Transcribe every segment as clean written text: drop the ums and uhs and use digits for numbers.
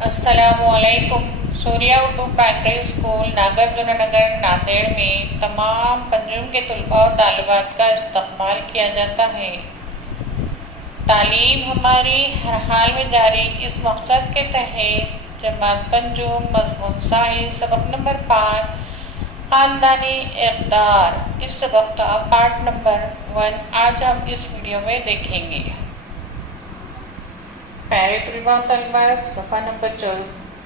السلام علیکم۔ سوریہ Urdu primary school Nagarjuna Nagar Nanded میں تمام پنجم کے طلباء و طالبات کا استقبال کیا جاتا ہے۔ تعلیم ہماری ہر حال میں جاری، اس مقصد کے تحت جماعت پنجم مضمون سائنس سبق نمبر 5 خاندانی اقدار، اس سبق کا پارٹ نمبر 1 آج ہم اس ویڈیو میں دیکھیں گے۔ پیارے طلباء و طالبات، صفحہ نمبر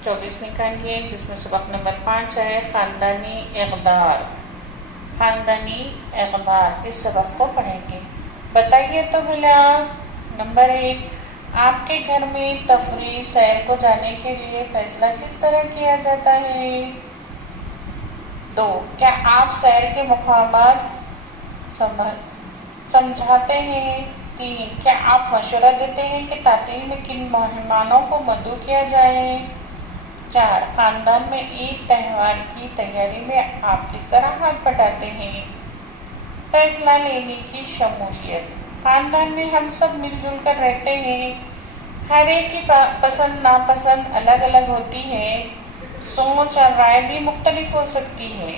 24 نکالیے، جس میں سبق نمبر 5 ہے خاندانی اقدار۔ خاندانی اقدار، اس سبق کو پڑھیں گے۔ بتائیے تو بھلا، نمبر 1، آپ کے گھر میں تفریح سیر کو جانے کے لیے فیصلہ کس طرح کیا جاتا ہے؟ 2، کیا آپ سیر کے مقامات سمجھاتے ہیں؟ 3، کیا آپ مشورہ دیتے ہیں کہ تعطیل میں کن مہمانوں کو مدعو کیا جائے؟ 4، خاندان میں عید تہوار کی تیاری میں آپ کس طرح ہاتھ بٹاتے ہیں؟ فیصلہ لینے کی شمولیت، خاندان میں ہم سب مل جل کر رہتے ہیں، ہر ایک کی پسند ناپسند الگ الگ ہوتی ہے، سوچ اور رائے بھی مختلف ہو سکتی ہے،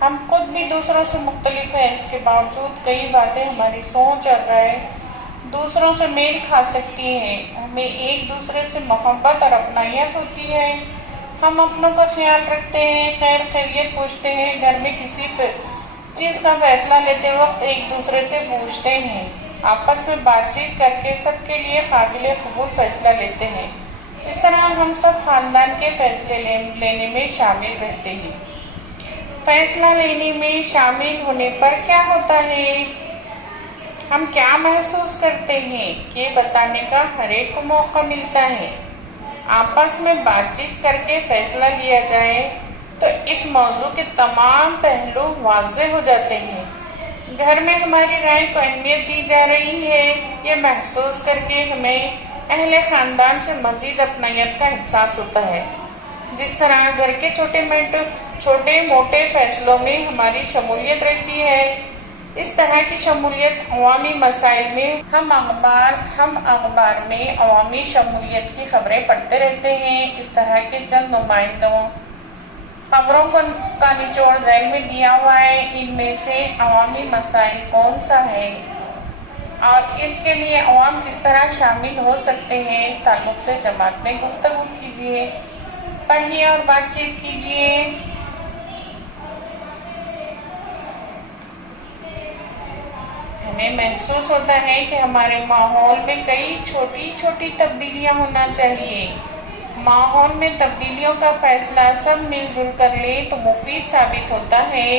ہم خود بھی دوسروں سے مختلف ہیں، اس کے باوجود کئی باتیں ہماری سوچ اور رائے دوسروں سے میل کھا سکتی ہیں، ہمیں ایک دوسرے سے محبت اور اپنائیت ہوتی ہے، ہم اپنوں کا خیال رکھتے ہیں، خیر خیریت پوچھتے ہیں، گھر میں کسی چیز کا فیصلہ لیتے وقت ایک دوسرے سے پوچھتے ہیں، آپس میں بات چیت کر کے سب کے لیے قابل قبول فیصلہ لیتے ہیں، اس طرح ہم سب خاندان کے فیصلے لینے میں شامل رہتے ہیں۔ فیصلہ لینے میں شامل ہونے پر کیا ہوتا ہے؟ ہم کیا محسوس کرتے ہیں کہ بتانے کا ہر ایک کو موقع ملتا ہے، آپس میں بات چیت کر کے فیصلہ لیا جائے تو اس موضوع کے تمام پہلو واضح ہو جاتے ہیں، گھر میں ہماری رائے کو اہمیت دی جا رہی ہے، یہ محسوس کر کے ہمیں اہل خاندان سے مزید اپنائیت کا احساس ہوتا ہے، جس طرح گھر کے چھوٹے موٹے فیصلوں میں ہماری شمولیت رہتی ہے، اس طرح کی شمولیت عوامی مسائل میں ہم اخبار میں عوامی شمولیت کی خبریں پڑھتے رہتے ہیں، اس طرح کے چند نمائندوں خبروں کا نچوڑ ذیل میں دیا ہوا ہے، ان میں سے عوامی مسائل کون سا ہے اور اس کے لیے عوام کس طرح شامل ہو سکتے ہیں، اس تعلق سے جماعت میں گفتگو کیجیے، پڑھیے اور بات چیت کیجیے۔ ہمیں محسوس ہوتا ہے کہ ہمارے ماحول میں کئی چھوٹی چھوٹی تبدیلیاں ہونا چاہیے، ماحول میں تبدیلیوں کا فیصلہ سب مل جل کر لیں تو مفید ثابت ہوتا ہے،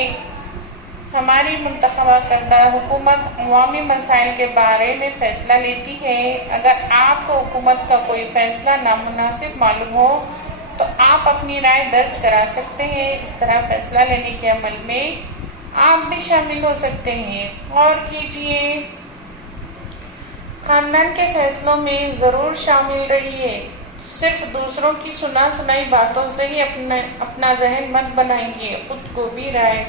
ہماری منتخبہ کردہ حکومت عوامی مسائل کے بارے میں فیصلہ لیتی ہے، اگر آپ کو حکومت کا کوئی فیصلہ نامناسب معلوم ہو تو آپ اپنی رائے درج کرا سکتے ہیں، اس طرح فیصلہ لینے کے عمل میں آپ بھی شامل ہو سکتے ہیں۔ غور کیجیے، خاندان کے فیصلوں میں ضرور شامل رہیے، صرف دوسروں کی سنا سنائی باتوں سے ہی اپنا ذہن مت بنائیے، خود کی بھی رائے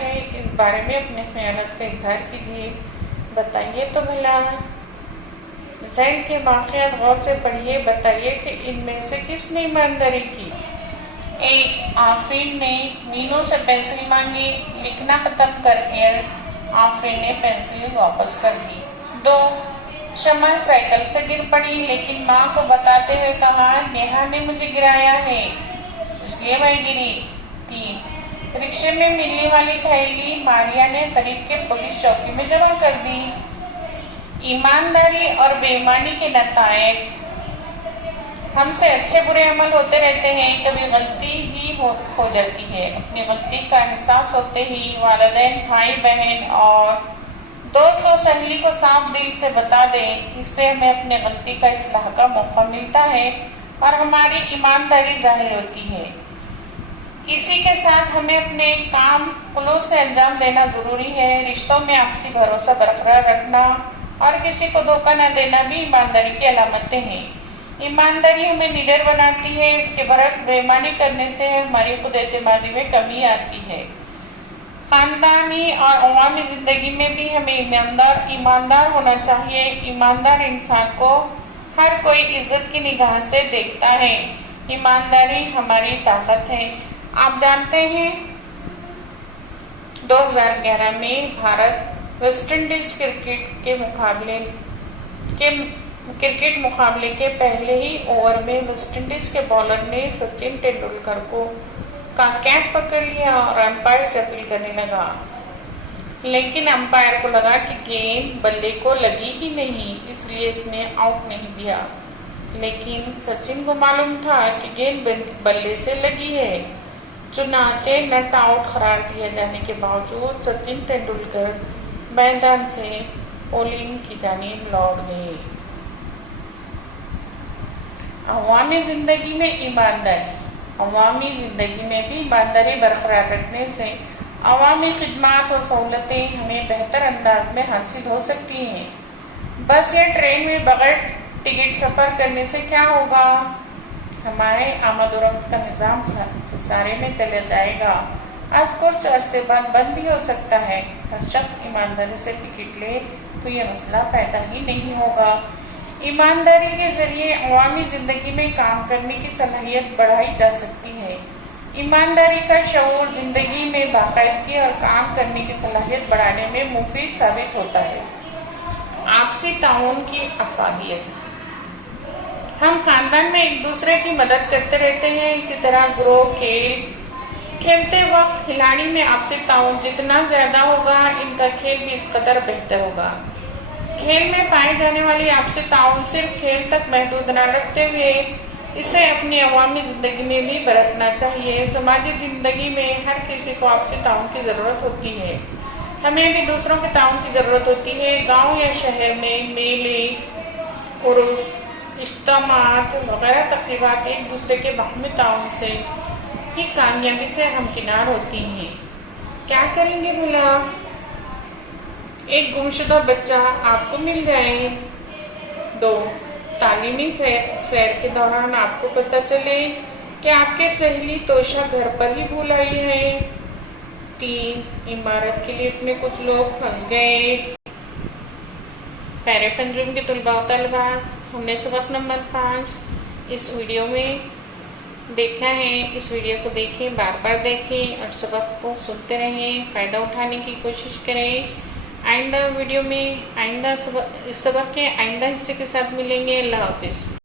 ہے، اس بارے میں اپنے خیالات کا اظہار کیجیے۔ بتائیے تو بھلا، ذیل کے واقعات غور سے پڑھیے، بتائیے کہ ان میں سے کس نے ایمانداری کی؟ 1، آفرین نے مینو سے پینسل مانگی، لکھنا ختم کر کے آفرین نے پینسل واپس کر دی۔ 2، شمع سائیکل سے گر پڑی لیکن ماں کو بتاتے ہوئے کہا، نیہا نے مجھے گرایا ہے اس لیے میں گری۔ 3، رکشے میں ملنے والی تھیلی ماریا نے قریب کے پولیس چوکی میں جمع کر دی۔ ایمانداری اور بے ایمانی کے نتائج، ہم سے اچھے برے عمل ہوتے رہتے ہیں، کبھی غلطی بھی ہو جاتی ہے، اپنی غلطی کا احساس ہوتے ہی والدین، بھائی بہن اور دوست و سہیلی کو صاف دل سے بتا دیں، اس سے ہمیں اپنے غلطی کا اصلاح کا موقع ملتا ہے اور ہماری ایمانداری ظاہر ہوتی ہے۔ اسی کے ساتھ ہمیں اپنے کام خلوص سے انجام دینا ضروری ہے، رشتوں میں آپسی بھروسہ برقرار رکھنا اور کسی کو دھوکہ نہ دینا بھی ایمانداری کی علامتیں ہیں۔ ایمانداری ہمیں نڈر بناتی ہے، اس کے برعکس بے ایمانی کرنے سے ہماری خود اعتمادی میں کمی آتی ہے۔ خاندانی اور عوامی زندگی میں بھی ہمیں ایماندار ہونا چاہیے، ایماندار انسان کو ہر کوئی عزت کی نگاہ سے دیکھتا ہے۔ ایمانداری ہماری طاقت ہے۔ آپ جانتے ہیں 2011 میں بھارت ویسٹ انڈیز کرکٹ مقابلے کے پہلے ہی اوور میں ویسٹ انڈیز کے بالر نے سچن تندولکر کا کیچ پکڑ لیا اور امپائر سے اپیل کرنے لگا، لیکن امپائر کو لگا کہ گیند بلے کو لگی ہی نہیں، اس لیے اس نے آؤٹ نہیں دیا، لیکن سچن کو معلوم تھا کہ گیند بلے سے لگی ہے۔ چنانچہ ناٹ آؤٹ قرار دیا جانے کے باوجود سچن تندولکر میدان سے بولنگ کی جانب لوٹ گئے۔ عوامی زندگی میں ایمانداری۔ عوامی زندگی میں بھی ایمانداری برقرار رکھنے سے عوامی خدمات اور سہولتیں ہمیں بہتر انداز میں حاصل ہو سکتی ہیں۔ بس یا ٹرین میں بغیر ٹکٹ سفر کرنے سے کیا ہوگا؟ ہمارے آمد و رفت کا نظام خسارے میں چلا جائے گا۔ اب کچھ عرصے بعد بند بھی ہو سکتا ہے۔ ہر شخص ایمانداری سے ٹکٹ لے تو یہ مسئلہ پیدا ہی نہیں ہوگا۔ ایمانداری کے ذریعے عوامی زندگی میں کام کرنے کی صلاحیت بڑھائی جا سکتی ہے۔ ایمانداری کا شعور زندگی میں باقاعدگی اور کام کرنے کی صلاحیت بڑھانے میں مفید ثابت ہوتا ہے۔ آپسی تعاون کی افادیت۔ ہم خاندان میں ایک دوسرے کی مدد کرتے رہتے ہیں، اسی طرح گروہ کھیل کھیلتے وقت کھلاڑی میں آپسی تعاون جتنا زیادہ ہوگا، ان کا کھیل بھی اس قدر بہتر ہوگا۔ کھیل میں پائے جانے والی آپسی تعاون صرف کھیل تک محدود نہ رکھتے ہوئے اسے اپنی عوامی زندگی میں بھی برتنا چاہیے۔ سماجی زندگی میں ہر کسی کو آپسی تعاون کی ضرورت ہوتی ہے۔ ہمیں بھی دوسروں کے تعاون کی ضرورت ہوتی ہے۔ گاؤں یا شہر میں میلے، عرس، اجتماعات وغیرہ تقریبات ایک دوسرے کے باہمی تعاون سے ہی کامیابی سے ہمکنار ہوتی ہیں۔ کیا کریں گے بھلا؟ ایک گمشدہ بچہ آپ کو مل جائے۔ 2. تعلیمی سیر کے دوران آپ کو پتہ چلے کہ آپ کے سہیلی توشہ گھر پر ہی بھول آئی ہے۔ 3. عمارت کی لفٹ میں کچھ لوگ پھنس گئے۔ پیرے پنجم کے طلباء و طالبات، ہم نے سبق نمبر 5 اس ویڈیو میں دیکھا ہے۔ اس ویڈیو کو دیکھیں، بار بار دیکھیں اور سبق کو سنتے رہیں، فائدہ اٹھانے کی کوشش کریں۔ آئندہ ویڈیو میں اس سبق کے آئندہ حصے کے ساتھ ملیں گے۔ اللہ حافظ۔